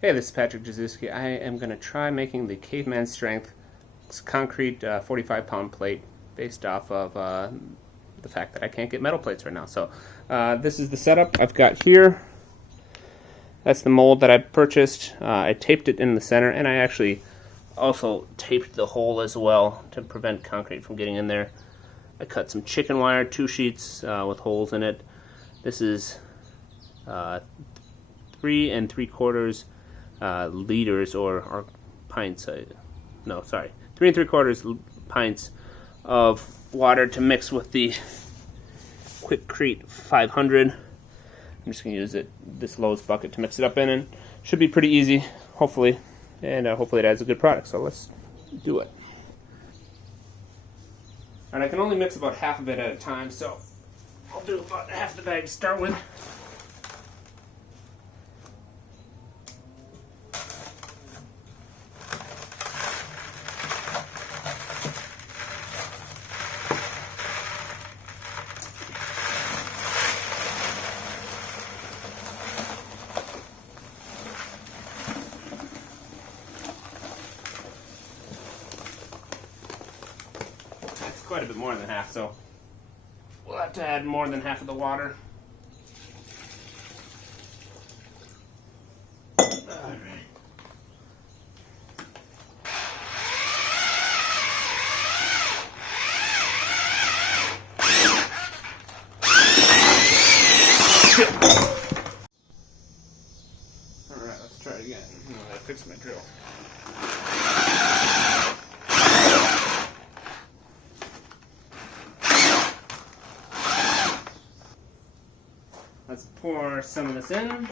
Hey, this is Patrick Jazuski. I am going to try making the Caveman Strength concrete 45-pound plate based off of the fact that I can't get metal plates right now. So this is the setup I've got here. That's the mold that I purchased. I taped it in the center, and I actually also taped the hole as well to prevent concrete from getting in there. I cut some chicken wire, 2 sheets with holes in it. This is 3 3/4 liters or pints. 3 3/4 pints of water to mix with the Quikrete 500. I'm just going to use this Lowe's bucket to mix it up in, and should be pretty easy, hopefully, and hopefully it adds a good product. So let's do it. And I can only mix about half of it at a time, so I'll do about half the bag to start with. Quite a bit more than half, so we'll have to add more than half of the water. Alright. Alright, let's try it again. I'm gonna fix my drill. Let's pour some of this in.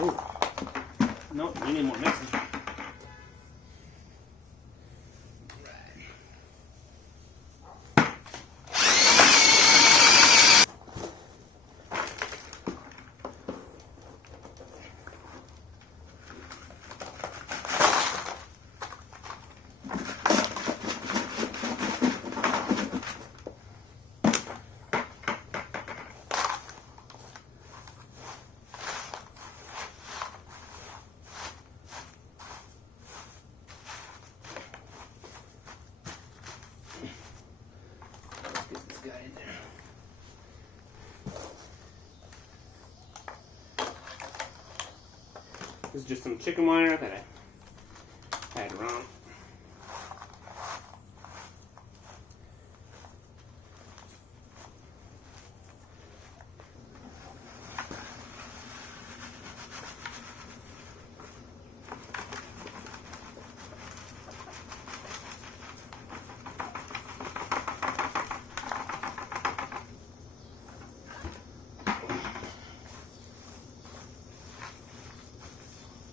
Ooh. Nope, we need more mixing. This is just some chicken wire that I had around.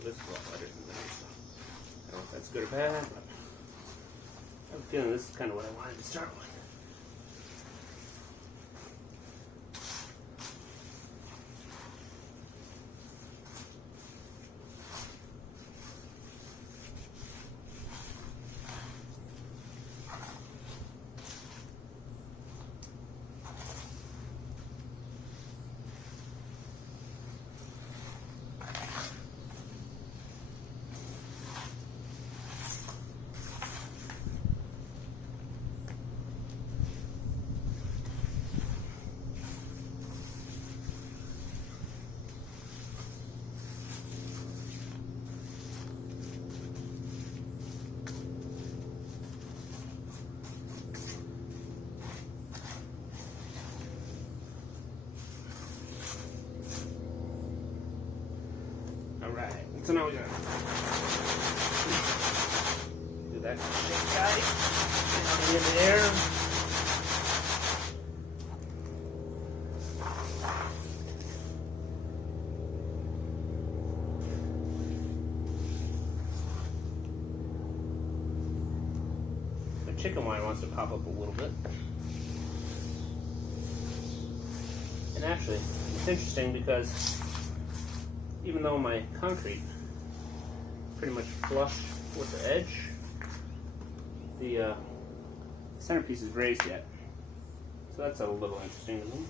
This is a lot better than this. I don't know if that's good or bad, but I'm feeling this is kind of what I wanted to start with. Alright, so now we gotta do that shake guy. Get in the air. The chicken wire wants to pop up a little bit. And actually, it's interesting because even though my concrete pretty much flush with the edge, the centerpiece is raised yet. So that's a little interesting to me.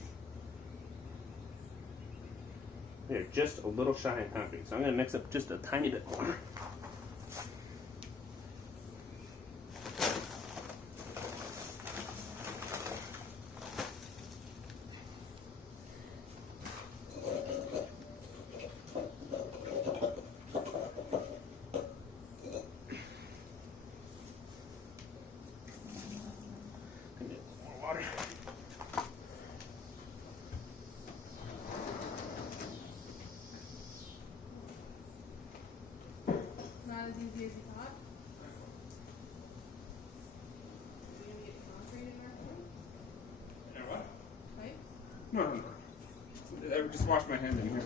They're just a little shy in concrete, so I'm going to mix up just a tiny bit more. Not as easy as you thought. Are you gonna get concrete in there? You know what? Right? No. I just washed my hand in here.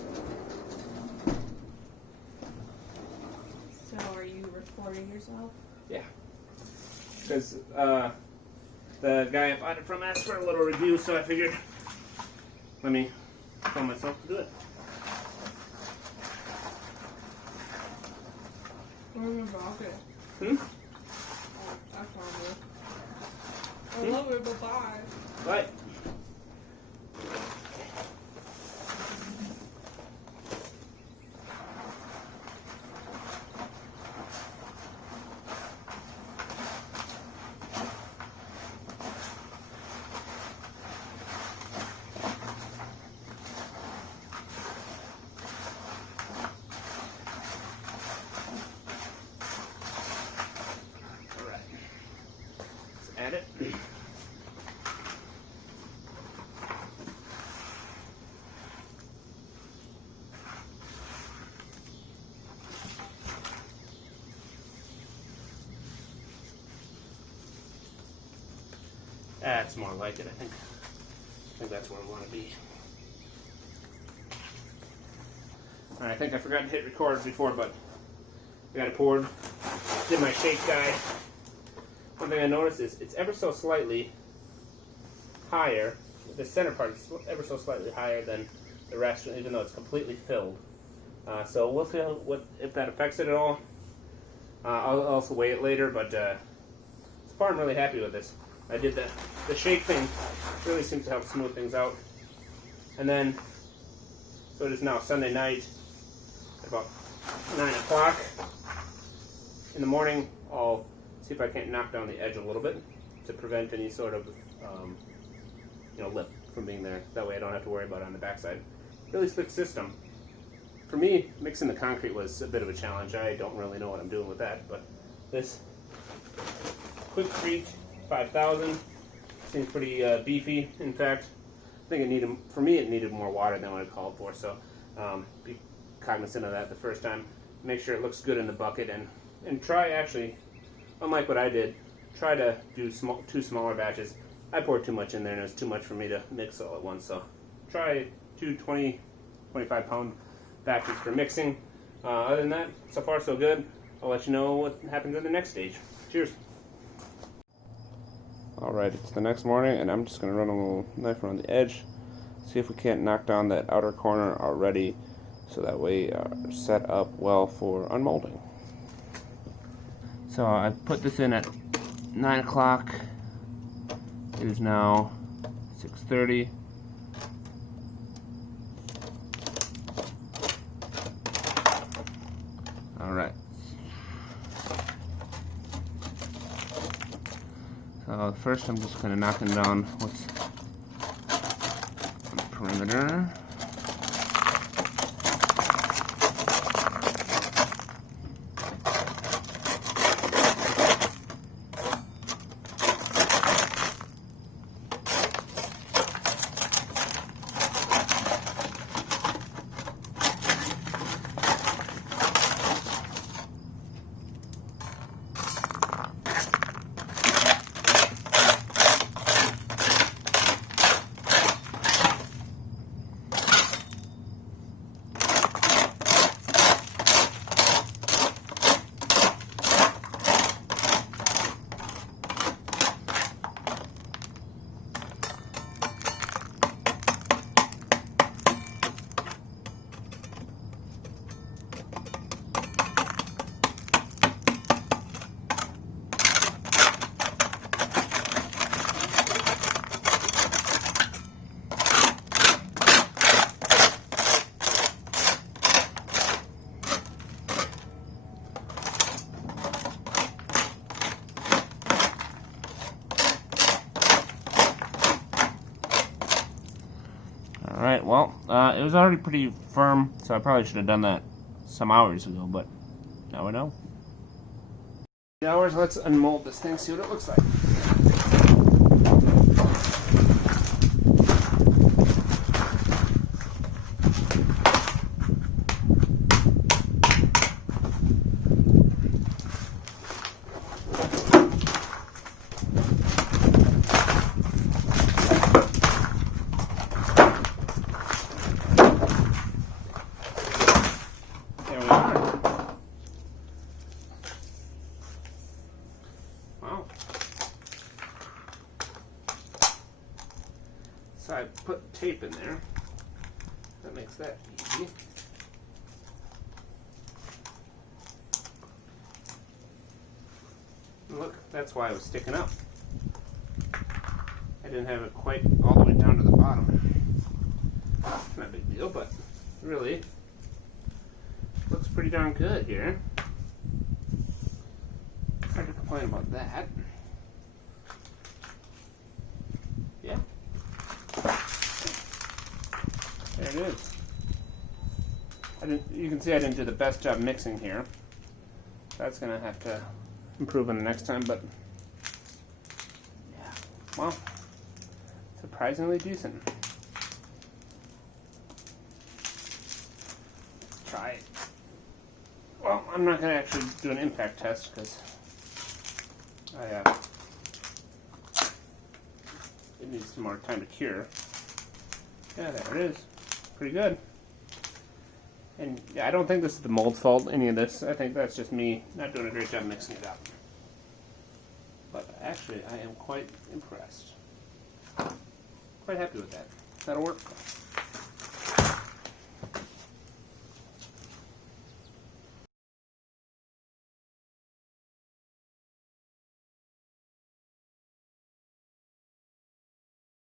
So are you recording yourself? Yeah. Because the guy I bought it from asked for a little review, so I figured let me film myself to do it. Where's my bucket? Hmm? Oh, I found it. I love it, but bye. Bye. Add it. That's more like it, I think. I think that's where we want to be. Alright, I think I forgot to hit record before, but I got it poured. Did my shake guide. One thing I noticed is it's ever so slightly higher. The center part is ever so slightly higher than the rest, even though it's completely filled. So we'll see if that affects it at all. I'll also weigh it later, but so far I'm really happy with this. I did the shake thing, really seems to help smooth things out. And then, so it is now Sunday night at about 9 o'clock. In the morning, I'll see if I can't knock down the edge a little bit to prevent any sort of lip from being there. That way I don't have to worry about it on the backside. Really slick system. For me, mixing the concrete was a bit of a challenge. I don't really know what I'm doing with that, but this Quick Creek 5000 seems pretty beefy. In fact, I think for me it needed more water than what it called for, so be cognizant of that the first time. Make sure it looks good in the bucket, and try, actually, unlike what I did, try to do two smaller batches. I poured too much in there and it was too much for me to mix all at once, so try 2 25 pound batches for mixing. Other than that, so far so good. I'll let you know what happens in the next stage. Cheers. Alright, it's the next morning and I'm just going to run a little knife around the edge, see if we can't knock down that outer corner already, so that way are set up well for unmolding. So I put this in at 9 o'clock. It is now 6:30. Alright. So first I'm just going to knock down what's on the perimeter. Alright, well, it was already pretty firm, so I probably should have done that some hours ago, but now we know. Hours, let's unmold this thing, see what it looks like. There we are. Wow. So I put tape in there. That makes that easy. Look, that's why it was sticking up. I didn't have it quite all the way down to the bottom. Not a big deal, but really looks pretty darn good here. Hard to complain about that. Yeah. There it is. You can see I didn't do the best job mixing here. That's going to have to improve on the next time, but yeah, well, surprisingly decent. Let's try it. Well, I'm not going to actually do an impact test because it needs some more time to cure. Yeah, there it is. Pretty good. And yeah, I don't think this is the mold's fault, any of this. I think that's just me not doing a great job mixing it up. But actually, I am quite impressed. Quite happy with that. That'll work.